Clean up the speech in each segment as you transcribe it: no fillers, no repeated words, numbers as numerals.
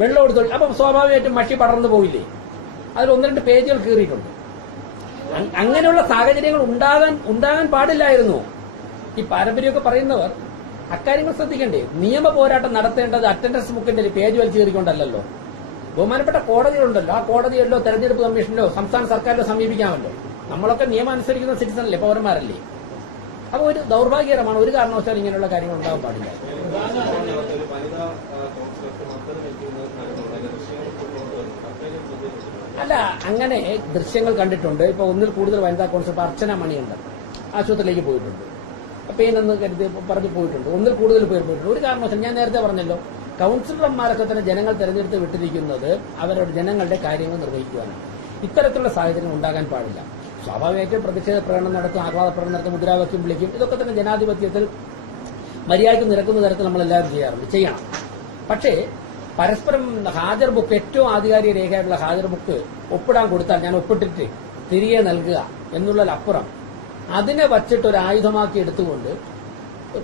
വെള്ളം എടുത്തൊഴി. അപ്പം സ്വാഭാവികമായിട്ടും മഷി പടർന്നു പോയില്ലേ? അതിൽ 1-2 പേജുകൾ കീറിയിട്ടുണ്ട്. അങ്ങനെയുള്ള സാഹചര്യങ്ങൾ ഉണ്ടാകാൻ പാടില്ലായിരുന്നു. ഈ പാരമ്പര്യമൊക്കെ പറയുന്നവർ അക്കാര്യങ്ങൾ ശ്രദ്ധിക്കണ്ടേ? നിയമ പോരാട്ടം നടത്തേണ്ടത് അറ്റൻഡൻസ് ബുക്കിന്റെ പേജ് വലിച്ചു കയറിക്കൊണ്ടല്ലോ. ബഹുമാനപ്പെട്ട കോടതികളുണ്ടല്ലോ, ആ കോടതിയല്ലോ തെരഞ്ഞെടുപ്പ് കമ്മീഷനിലോ സംസ്ഥാന സർക്കാരിലോ സമീപിക്കാമല്ലോ. നമ്മളൊക്കെ നിയമം അനുസരിക്കുന്ന സിറ്റിസണല്ലേ, പൗരന്മാരല്ലേ? അപ്പൊ ഒരു ദൗർഭാഗ്യകരമാണ്. ഒരു കാരണവശാലും ഇങ്ങനെയുള്ള കാര്യങ്ങൾ ഉണ്ടാകാൻ പാടില്ല. അല്ല, അങ്ങനെ ദൃശ്യങ്ങൾ കണ്ടിട്ടുണ്ട്. ഇപ്പൊ ഒന്നിൽ കൂടുതൽ വനിതാ കോൺസ്റ്റബിൾ അർച്ചന മണിയുണ്ട്, ആശുപത്രിയിലേക്ക് പോയിട്ടുണ്ട്, പെയിനെന്ന് കരുതി പറഞ്ഞ് പോയിട്ടുണ്ട്. ഒന്നിൽ കൂടുതൽ പേർ പോയിട്ടുണ്ട്. ഒരു കാരണവശാലും ഞാൻ നേരത്തെ പറഞ്ഞല്ലോ, കൌൺസിലർമാരൊക്കെ തന്നെ ജനങ്ങൾ തെരഞ്ഞെടുത്ത് വിട്ടിരിക്കുന്നത് അവരുടെ ജനങ്ങളുടെ കാര്യങ്ങൾ നിർവഹിക്കുവാനാണ്. ഇത്തരത്തിലുള്ള സാഹചര്യം ഉണ്ടാകാൻ പാടില്ല. സ്വാഭാവികമായിട്ടും പ്രതിഷേധ പ്രകടനം നടത്തും, ആഹ്ലാദ പ്രകടനം നടത്തും, മുദ്രാവാക്യം വിളിക്കും. ഇതൊക്കെ തന്നെ ജനാധിപത്യത്തിൽ മര്യാദയ്ക്ക് നിരക്കുന്ന തരത്തിൽ നമ്മളെല്ലാവരും ചെയ്യാറുണ്ട്, ചെയ്യണം. പക്ഷേ പരസ്പരം ഹാജർ ബുക്ക്, ഏറ്റവും ആധികാരിക രേഖയായിട്ടുള്ള ഹാജർ ബുക്ക് ഒപ്പിടാൻ കൊടുത്താൽ ഞാൻ ഒപ്പിട്ടിട്ട് തിരികെ നൽകുക എന്നുള്ളതിലപ്പുറം അതിനെ വച്ചിട്ട് ഒരു ആയുധമാക്കി എടുത്തുകൊണ്ട്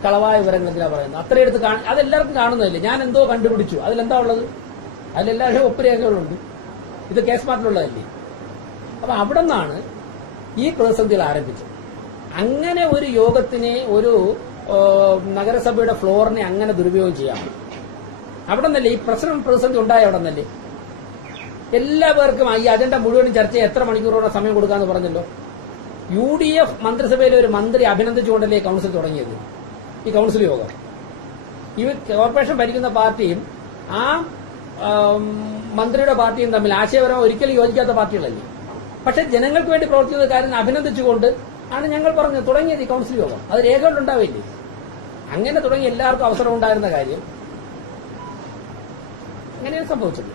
കളവായ വിവരങ്ങൾ എന്തിനാ പറയുന്നത്? അത്രയെടുത്ത് അതെല്ലാവർക്കും കാണുന്നതല്ലേ? ഞാൻ എന്തോ കണ്ടുപിടിച്ചു, അതിലെന്താ ഉള്ളത്? അതിലെല്ലാവരും ഒപ്പുരേഖകളുണ്ട്. ഇത് കേസ് മാറ്റിലുള്ളതല്ലേ? അപ്പൊ അവിടെ നിന്നാണ് ഈ പ്രതിസന്ധികൾ ആരംഭിച്ചത്. അങ്ങനെ ഒരു യോഗത്തിനെ, ഒരു നഗരസഭയുടെ ഫ്ലോറിനെ അങ്ങനെ ദുരുപയോഗം ചെയ്യാം. അവിടെ നിന്നല്ലേ ഈ പ്രതിസന്ധി ഉണ്ടായ? അവിടെ നിന്നല്ലേ എല്ലാ പേർക്കും ഈ അജണ്ട മുഴുവനും ചർച്ച എത്ര മണിക്കൂറോടെ സമയം കൊടുക്കാന്ന് പറഞ്ഞല്ലോ. UDF മന്ത്രിസഭയിലെ ഒരു മന്ത്രി അഭിനന്ദിച്ചുകൊണ്ടല്ലേ കൌൺസിൽ തുടങ്ങിയത്, ഈ കൌൺസിൽ യോഗം. ഈ കോർപ്പറേഷൻ ഭരിക്കുന്ന പാർട്ടിയും ആ മന്ത്രിയുടെ പാർട്ടിയും തമ്മിൽ ആശയപരമായി ഒരിക്കലും യോജിക്കാത്ത പാർട്ടികളല്ലേ. പക്ഷെ ജനങ്ങൾക്ക് വേണ്ടി പ്രവർത്തിക്കുന്ന കാര്യം അഭിനന്ദിച്ചുകൊണ്ട് ആണ് ഞങ്ങൾ പറഞ്ഞത് തുടങ്ങിയത് ഈ കൌൺസിൽ യോഗം. അത് രേഖകളുണ്ടാവില്ലേ? അങ്ങനെ തുടങ്ങി എല്ലാവർക്കും അവസരം ഉണ്ടായിരുന്ന കാര്യം അങ്ങനെയാണ് സംഭവിച്ചത്.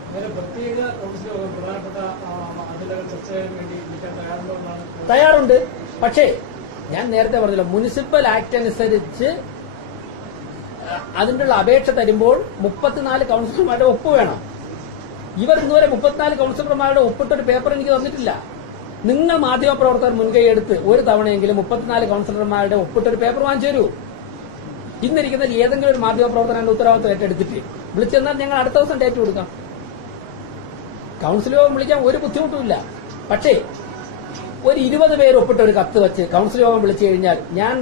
തയ്യാറുണ്ട്. പക്ഷേ ഞാൻ നേരത്തെ പറഞ്ഞല്ലോ, മുനിസിപ്പൽ ആക്ട് അനുസരിച്ച് അതിനുള്ള അപേക്ഷ തരുമ്പോൾ 34 കൌൺസിലർമാരുടെ ഒപ്പ് വേണം. ഇവർ ഇന്നുവരെ 34 കൌൺസിലർമാരുടെ ഒപ്പിട്ടൊരു പേപ്പർ എനിക്ക് തന്നിട്ടില്ല. നിങ്ങൾ മാധ്യമപ്രവർത്തകർ മുൻകൈ എടുത്ത് ഒരു തവണയെങ്കിലും 34 കൌൺസിലർമാരുടെ ഒപ്പിട്ടൊരു പേപ്പർ വാങ്ങിച്ചു തരൂ. ഇന്നിരിക്കുന്ന ഏതെങ്കിലും ഒരു മാധ്യമപ്രവർത്തകരുടെ ഉത്തരവാദിത്വം ഏറ്റെടുത്തിട്ട് വിളിച്ചെന്നാൽ ഞങ്ങൾ അടുത്ത ദിവസം ഡേറ്റ് കൊടുക്കാം. കൌൺസിൽ യോഗം വിളിക്കാൻ ഒരു ബുദ്ധിമുട്ടുമില്ല. പക്ഷേ ഒരു 20 പേര് ഒപ്പിട്ട ഒരു കത്ത് വെച്ച് കൌൺസിൽ യോഗം വിളിച്ചു കഴിഞ്ഞാൽ മേയർ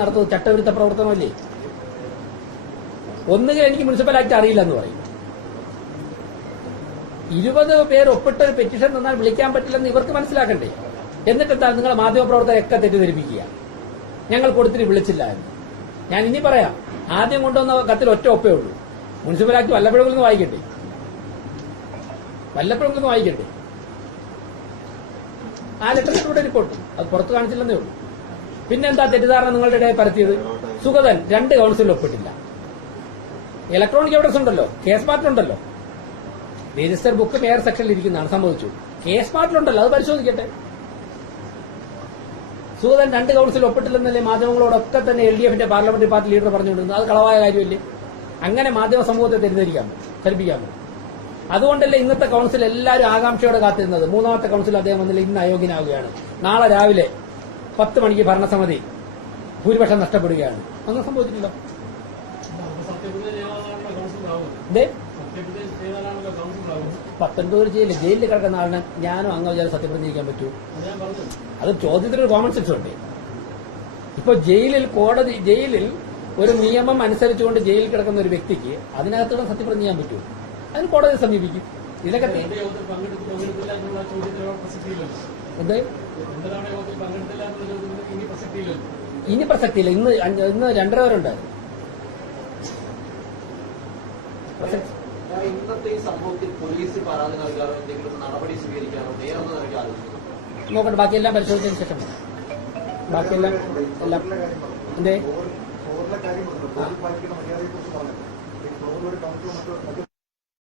നടത്തുന്നത് ചട്ടവിരുദ്ധ പ്രവർത്തനമല്ലേ? ഒന്നുകിൽ എനിക്ക് മുനിസിപ്പൽ ആക്ട് അറിയില്ല എന്ന് പറയും. 20 പേര് ഒപ്പിട്ട ഒരു പെറ്റീഷൻ തന്നാൽ വിളിക്കാൻ പറ്റില്ലെന്ന് ഇവർക്ക് മനസ്സിലാക്കണ്ടേ? എന്നിട്ടെന്താ നിങ്ങളെ മാധ്യമപ്രവർത്തകരൊക്കെ തെറ്റിദ്ധരിപ്പിക്കുക, ഞങ്ങൾ കൊടുത്തിട്ട് വിളിച്ചില്ല എന്ന്. ഞാൻ ഇനി പറയാം, ആദ്യം കൊണ്ടുവന്ന കത്തിൽ ഒറ്റ ഒപ്പേ ഉള്ളൂ. മുനിസിപ്പൽ ആക്ട് വല്ലപ്പോഴെങ്കിലും വായിക്കട്ടെ, ആ ലെറ്ററിലൂടെ റിപ്പോർട്ട് അത് പുറത്ത് കാണിച്ചില്ലെന്നേ ഉള്ളൂ. പിന്നെന്താ തെറ്റിദ്ധാരണ നിങ്ങളുടെ ഇടയിൽ പരത്തിയത്? സുഗതൻ 2 കൌൺസിലിൽ ഒപ്പിട്ടില്ല. ഇലക്ട്രോണിക് എവിഡൻസ് ഉണ്ടല്ലോ, കേസ് മാറ്റിലുണ്ടല്ലോ, രജിസ്റ്റർ ബുക്ക് മേയർ സെക്ഷനിൽ ഇരിക്കുന്നതാണ്, സംഭവിച്ചു. കേസ് മാറ്റിലുണ്ടല്ലോ, അത് പരിശോധിക്കട്ടെ. സുഗതൻ 2 കൌൺസിൽ ഒപ്പിട്ടില്ലെന്നല്ലേ മാധ്യമങ്ങളോടൊക്കെ തന്നെ LDFന്റെ പാർലമെന്ററി പാർട്ടി ലീഡർ പറഞ്ഞുകൊണ്ടിരുന്നത്? അത് കളവായ കാര്യമല്ലേ? അങ്ങനെ മാധ്യമ സമൂഹത്തെ ധരിപ്പിക്കാമോ? അതുകൊണ്ടല്ലേ ഇന്നത്തെ കൌൺസിൽ എല്ലാവരും ആകാംക്ഷയോടെ കാത്തിരുന്നത്. 3ാമത്തെ കൌൺസിൽ അദ്ദേഹം വന്നില്ല, ഇന്ന് അയോഗ്യനാവുകയാണ്. നാളെ രാവിലെ 10 മണിക്ക് ഭരണസമിതി ഭൂരിപക്ഷം നഷ്ടപ്പെടുകയാണ്. ഒന്നും സംഭവിച്ചിട്ടില്ല. പത്തൊൻപത് ജയിലിൽ കിടക്കുന്ന ആളിനെ ഞാനും അങ്ങ് വിചാരം സത്യപ്രതിജ്ഞ ചെയ്യാൻ പറ്റൂ? അത് ചോദ്യത്തിനൊരു കോമൺ സെൻസ് ഉണ്ട്. ഇപ്പൊ ജയിലിൽ ഒരു നിയമം അനുസരിച്ചുകൊണ്ട് ജയിലിൽ കിടക്കുന്ന ഒരു വ്യക്തിക്ക് അതിനകത്തൂടെ സത്യപ്രതിജ്ഞ ചെയ്യാൻ പറ്റൂ? അതിന് കോടതിയെ സമീപിക്കും. ഇതൊക്കെ ഇനി പ്രസക്തിയില്ല. ഇന്ന് 2:30 വരെ ഉണ്ട്. ഇന്നത്തെ ഈ സംഭവത്തിൽ പോലീസ് പരാതി നൽകാറോ എന്തെങ്കിലും നടപടി സ്വീകരിക്കാറോ നോക്കട്ടെ, ബാക്കിയെല്ലാം പരിശോധിച്ചതിന് ശേഷം ബാക്കിയെല്ലാം എന്തേ